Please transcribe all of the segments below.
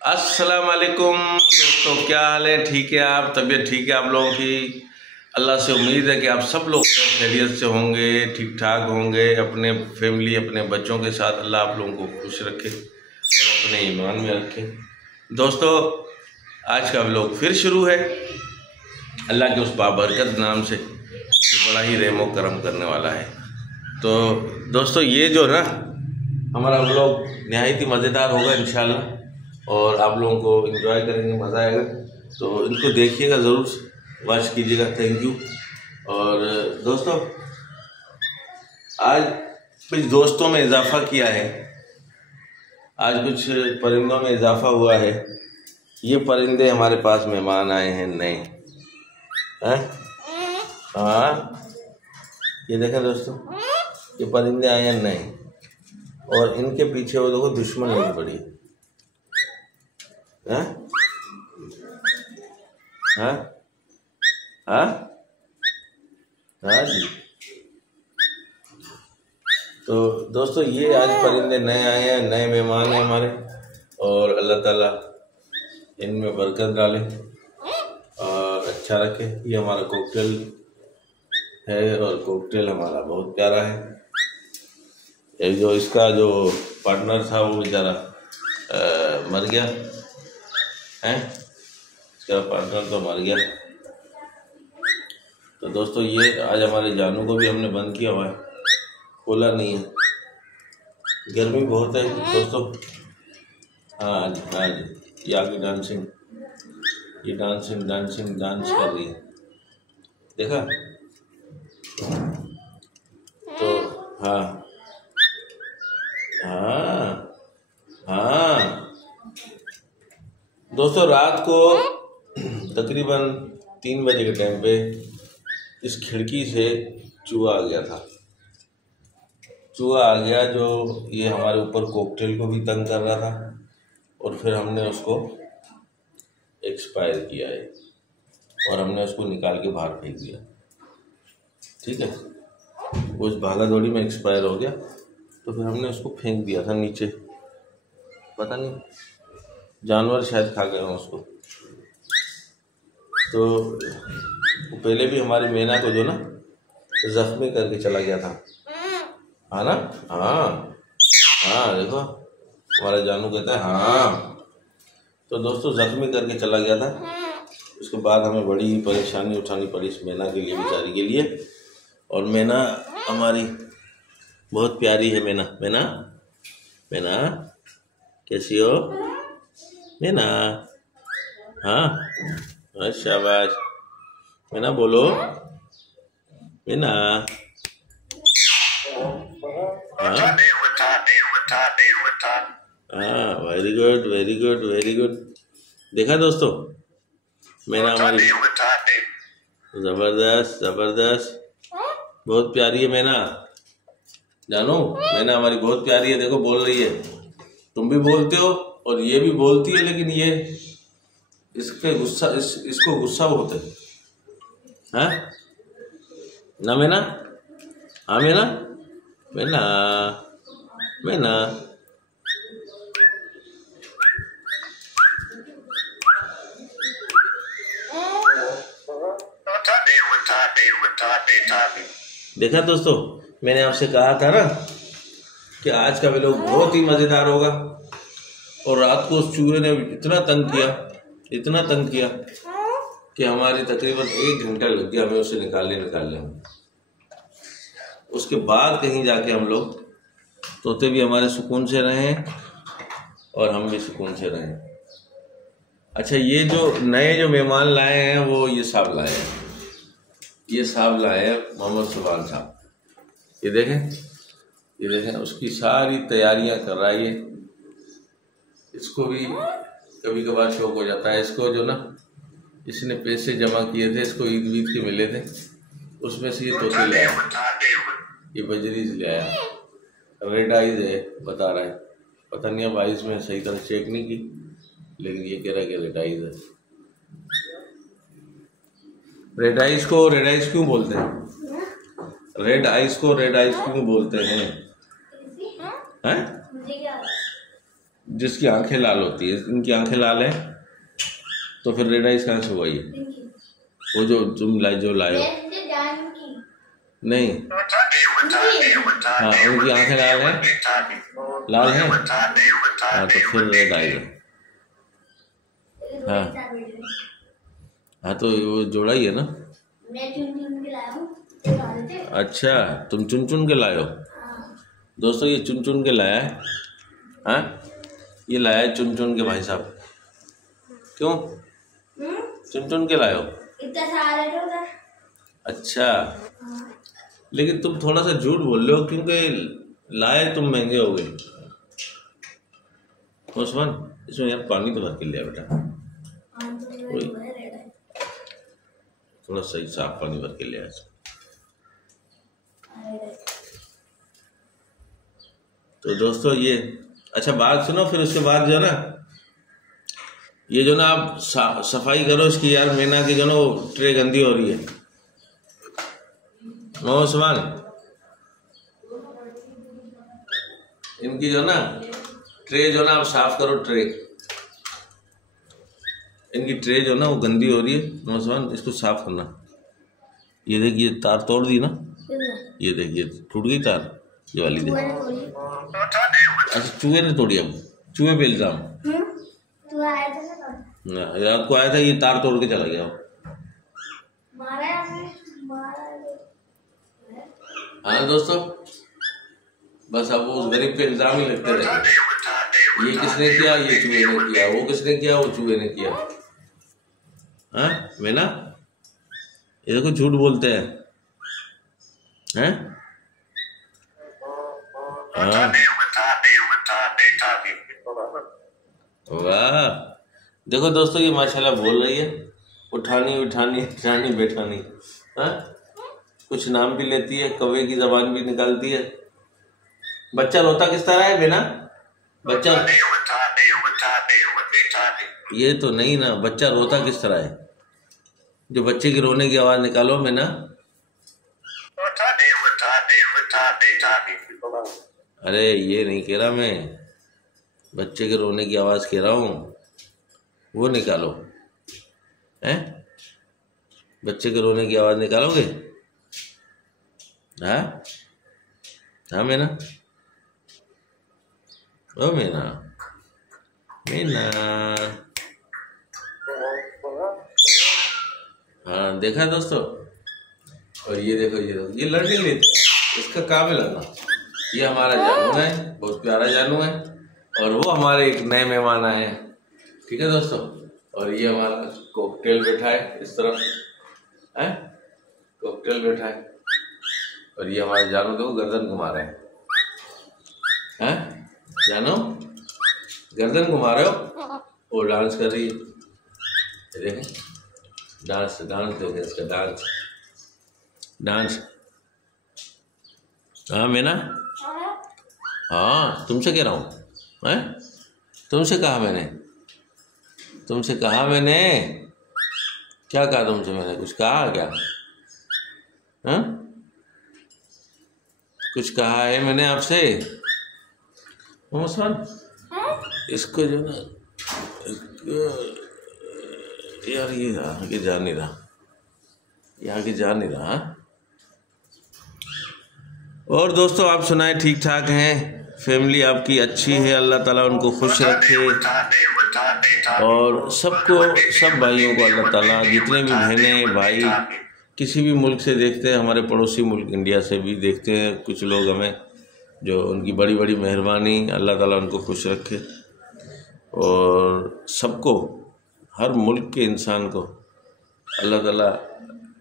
अस्सलाम वालेकुम दोस्तों, क्या हाल है? ठीक है आप? तबीयत ठीक है आप लोगों की? अल्लाह से उम्मीद है कि आप सब लोग खैरियत से होंगे, ठीक ठाक होंगे, अपने फैमिली अपने बच्चों के साथ। अल्लाह आप लोगों को खुश रखे और अपने ईमान में रखे। दोस्तों, आज का व्लॉग फिर शुरू है अल्लाह के उस बाबरकत नाम से जो बड़ा ही रहम व करम करने वाला है। तो दोस्तों, ये जो ना हमारा व्लॉग नहायत ही मज़ेदार होगा इंशाल्लाह, और आप लोगों को एंजॉय करेंगे, मज़ा आएगा। तो इनको देखिएगा, ज़रूर वॉच कीजिएगा। Thank you. और दोस्तों, आज कुछ दोस्तों में इजाफा किया है, आज कुछ परिंदों में इजाफा हुआ है। ये परिंदे हमारे पास मेहमान आए हैं नए हैं। हाँ, ये देखें दोस्तों, ये परिंदे आए हैं नए, और इनके पीछे वो देखो दुश्मन लगी पड़ी है। हाँ हाँ हाँ हाँ जी। तो दोस्तों, ये आज परिंदे नए आए हैं, नए मेहमान हैं हमारे, और अल्लाह ताला इनमें बरकत डाले और अच्छा रखे। ये हमारा कॉकटेल है, और कॉकटेल हमारा बहुत प्यारा है। एक जो इसका जो पार्टनर था वो बेचारा मर गया है, इसका पार्टनर तो मर गया। तो दोस्तों, ये आज हमारे जानू को भी हमने बंद किया हुआ है, खोला नहीं है, गर्मी बहुत है दोस्तों। हाँ जी, हाँ जी, ये आगे डांसिंग, ये डांस कर रही है, देखा? तो हाँ हाँ हाँ दोस्तों, रात को तकरीबन 3 बजे के टाइम पे इस खिड़की से चूहा आ गया था। चूहा आ गया जो ये हमारे ऊपर कॉकटेल को भी तंग कर रहा था, और फिर हमने उसको एक्सपायर किया है, और हमने उसको निकाल के बाहर फेंक दिया। ठीक है, वो उस भागा दौड़ी में एक्सपायर हो गया, तो फिर हमने उसको फेंक दिया था नीचे। पता नहीं, जानवर शायद खा गए हों उसको। तो पहले भी हमारी मैना को जो ना जख्मी करके चला गया था, हाँ ना? हाँ हाँ, देखो हमारा जानू कहता है हाँ। तो दोस्तों, जख्मी करके चला गया था। उसके बाद हमें बड़ी परेशानी उठानी पड़ी इस मैना के लिए, बेचारी के लिए। और मैना हमारी बहुत प्यारी है। मैना मैना मैना कैसी हो मैना? हाँ, शाबाश मैना, बोलो मैना। हाँ, very good very good very good. देखा दोस्तों, मैना हमारी जबरदस्त जबरदस्त, बहुत प्यारी है मैना। जानो, मैना हमारी बहुत प्यारी है। देखो, बोल रही है, तुम भी बोलते हो और ये भी बोलती है, लेकिन ये इसके गुस्सा इसको गुस्सा होता है। हाँ ना मैना? हाँ मैना मैना मैना। देखा दोस्तों, मैंने आपसे कहा था ना कि आज का व्लॉग बहुत ही मज़ेदार होगा। और रात को उस चूहे ने इतना तंग किया कि हमारे तकरीबन 1 घंटा लग गया हमें उसे निकालने में। उसके बाद कहीं जाके हम लोग तोते भी हमारे सुकून से रहें और हम भी सुकून से रहें। अच्छा, ये जो नए जो मेहमान लाए हैं वो ये साहब लाए हैं, मोहम्मद सुभान साहब। ये देखें उसकी सारी तैयारियां कर रहा है ये। इसको भी कभी कभार शौक हो जाता है। इसको जो ना, इसने पैसे जमा किए थे, इसको ईद के मिले थे, उसमें से ये तोते ले आया, ये बजरीज ले आया। रेड आइज है बता रहा है, पता नहीं अब आइज में सही तरह चेक नहीं की, लेकिन ये कह रहा है कि रेड आइज है। रेड आइज क्यों बोलते हैं? रेड आइज क्यों बोलते हैं? जिसकी आंखें लाल होती है, इनकी आंखें लाल है तो फिर रेड आइज कहाँ से हुआ ये? वो जो तुम जो लाए हो नहीं, हाँ उनकी आंखें लाल है, लाल है, हाँ तो फिर रेड आइज है। हाँ हाँ तो वो जोड़ा ही है ना। मैं चुन चुन के लाया हूँ। अच्छा तुम चुन चुन के लाए हो। दोस्तों ये चुन चुन के लाया है, हाँ ये लाया है चुन चुन के भाई साहब। क्यों चुन चुन के लाए हो? इतना सारा तो था। अच्छा लेकिन तुम थोड़ा सा झूठ बोल रहे हो क्योंकि लाए तुम महंगे हो गए। ओस्मान इसमें यार पानी तो भर के लिया बेटा, थोड़ा सही साफ पानी भर के लिया। तो दोस्तों ये अच्छा बात सुनो, फिर उसके बाद जो है ना ये जो ना आप सफाई करो इसकी यार। मीना की जो ना वो ट्रे गंदी हो रही है। ओस्मान इनकी जो ना ट्रे जो ना आप साफ करो, ट्रे इनकी ट्रे जो ना वो गंदी हो रही है। नौजवान इसको साफ करना। ये देखिए तार तोड़ दी ना, ये देखिए टूट गई तार, ये वाली देखिए। अच्छा चूहे ने तोड़ी? अब चूहे पे इल्जाम रात को आया था, ये तार तोड़ के चला गया। हाँ दोस्तों बस अब उस गरीब पे इल्जाम ही लगते रहे। ये किसने किया? ये चूहे ने किया। वो किसने किया? वो चूहे ने किया। हाँ मीना ये देखो झूठ बोलते हैं, हैं? हाँ वाह देखो दोस्तों ये माशाल्लाह बोल रही है, उठानी उठानी उठानी बैठानी। हाँ कुछ नाम भी लेती है, कौवे की जबान भी निकालती है। बच्चा रोता किस तरह है बिना? बच्चा ये तो नहीं ना, बच्चा रोता किस तरह है? जो बच्चे की रोने की आवाज निकालो मैं ना। अरे ये नहीं कह रहा मैं, बच्चे के रोने की आवाज कह रहा हूँ, वो निकालो। हैं बच्चे के रोने की आवाज निकालोगे? हाँ हाँ मैं ना, ओ मीना मीना। हाँ देखा दोस्तों। और ये देखो ये लड़ नहीं लेते, इसका काम है लड़ना। ये हमारा जानू है, बहुत प्यारा जानू है। और वो हमारे एक नए मेहमान आए हैं, ठीक है दोस्तों। और ये हमारा कॉकटेल बैठा है इस तरफ, है कॉकटेल बैठा है। और ये हमारे जानू देखो गर्दन घुमा रहे हैं, जानो गर्दन घुमा रहे हो, वो डांस कर रही है। देखें डांस डांस देखें इसका डांस डांस। हाँ मीना, हाँ तुमसे कह रहा हूँ, हैं तुमसे कहा मैंने, तुमसे कहा मैंने। क्या कहा तुमसे मैंने? कुछ कहा क्या? हाँ कुछ कहा है मैंने आपसे? मोहम्मद इसको जो ना यार ये आगे जा नहीं रहा, ये आगे जा नहीं रहा। और दोस्तों आप सुनाए ठीक ठाक हैं? फैमिली आपकी अच्छी है, अल्लाह ताला उनको खुश रखे। और सबको सब भाइयों को अल्लाह ताला, जितने भी बहनें भाई किसी भी मुल्क से देखते हैं, हमारे पड़ोसी मुल्क इंडिया से भी देखते हैं कुछ लोग हमें, जो उनकी बड़ी बड़ी मेहरबानी, अल्लाह ताला उनको खुश रखे। और सबको हर मुल्क के इंसान को अल्लाह ताला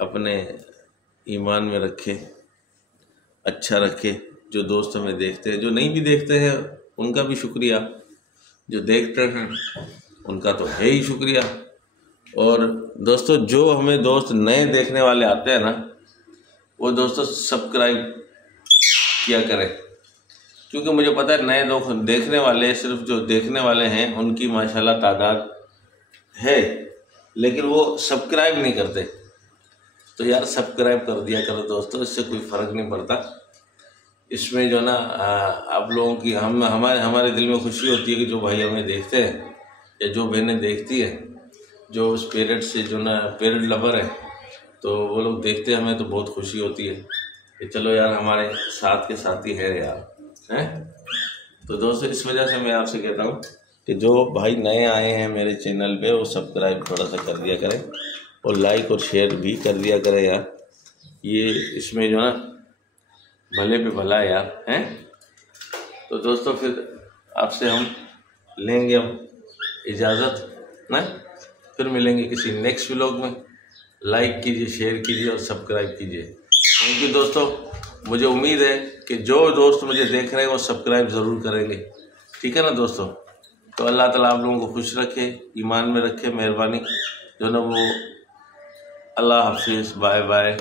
अपने ईमान में रखे, अच्छा रखे। जो दोस्त हमें देखते हैं, जो नहीं भी देखते हैं उनका भी शुक्रिया, जो देखते हैं उनका तो है ही शुक्रिया। और दोस्तों जो हमें दोस्त नए देखने वाले आते हैं ना, वो दोस्तों सब्सक्राइब किया करें, क्योंकि मुझे पता है नए दोस्त देखने वाले, सिर्फ जो देखने वाले हैं उनकी माशाल्लाह तादाद है, लेकिन वो सब्सक्राइब नहीं करते। तो यार सब्सक्राइब कर दिया करो दोस्तों, इससे कोई फ़र्क नहीं पड़ता, इसमें जो ना आप लोगों की हमारे दिल में खुशी होती है कि जो भाई हमें देखते हैं या जो बहनें देखती है, जो उस पेरेंट से जो ना पेरेंट लवर है, तो वो लोग देखते हैं हमें तो बहुत खुशी होती है कि चलो यार हमारे साथ के साथी है यार, हैं। तो दोस्तों इस वजह से मैं आपसे कहता हूँ कि जो भाई नए आए हैं मेरे चैनल पे वो सब्सक्राइब थोड़ा सा कर दिया करें और लाइक और शेयर भी कर दिया करें यार। ये इसमें जो ना भले पे भला है यार, हैं। तो दोस्तों फिर आपसे हम लेंगे अब इजाज़त ना, फिर मिलेंगे किसी नेक्स्ट व्लॉग में। लाइक कीजिए, शेयर कीजिए और सब्सक्राइब कीजिए। थैंक यू दोस्तों। मुझे उम्मीद है कि जो दोस्त मुझे देख रहे हैं वो सब्सक्राइब ज़रूर करेंगे, ठीक है ना दोस्तों। तो अल्लाह ताला आप लोगों को खुश रखे, ईमान में रखे, मेहरबानी जो ना वो। अल्लाह हाफिज़, बाय बाय।